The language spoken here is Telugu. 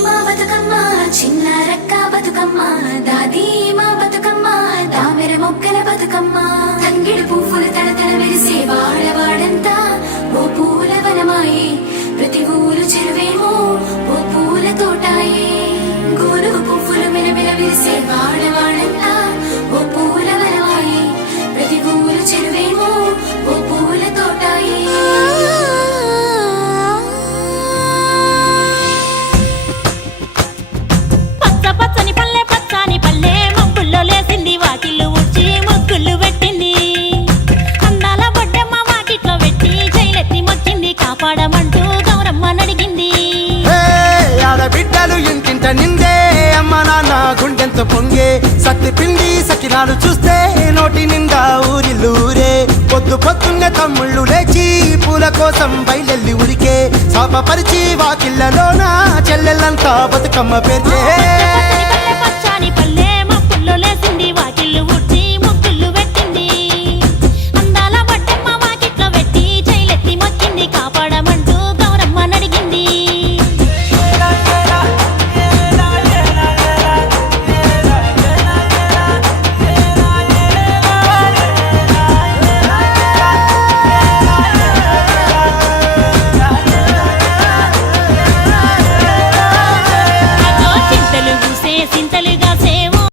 మా బతుకమ్మ చిన్న రక్క బతుకమ్మ దాది మా బతుకమ్మ దామెర మొక్కల బతుకమ్మ తంగిడు పువ్వులు తడతడ మెరిసే వాడవాడంతా ఓ పూల వనమాయే ప్రతి ఊరు చెరువేమో ఓ పూల తోటాయే గోరు పువ్వులు మెలమెల విరిసే వాడవాడంతా ఓ పూల వనమాయే ప్రతి ఊరు చెరువేమో ఓ పూల తోటాయే పచ్చని పల్లె పచ్చని పల్లె మబ్బుల్లో లేసింది వాకిళ్ళు ఊడ్చి ముగ్గులు పెట్టింది అందాల బొడ్డమ్మ వాకిట్లో పెట్టి జైలెత్తి మొక్కింది కాపాడమంటూ గౌరమ్మ నడిగింది ఆడబిడ్డలు ఇంటింట నిందే అమ్మ నాన్న గుండెంతో పొంగే సత్తి పిండి సకినాలు చూస్తే నోటి నిండా ఊరిల్లూరే పొద్దు పొద్దున్నే తమ్ముళ్ళు లేచి పూల కోసం బయలెల్లి ఉరికే శాపపరిచి వాకిళ్ళలోన చెల్లెళ్ళంతా బతుకమ్మ పేర్చే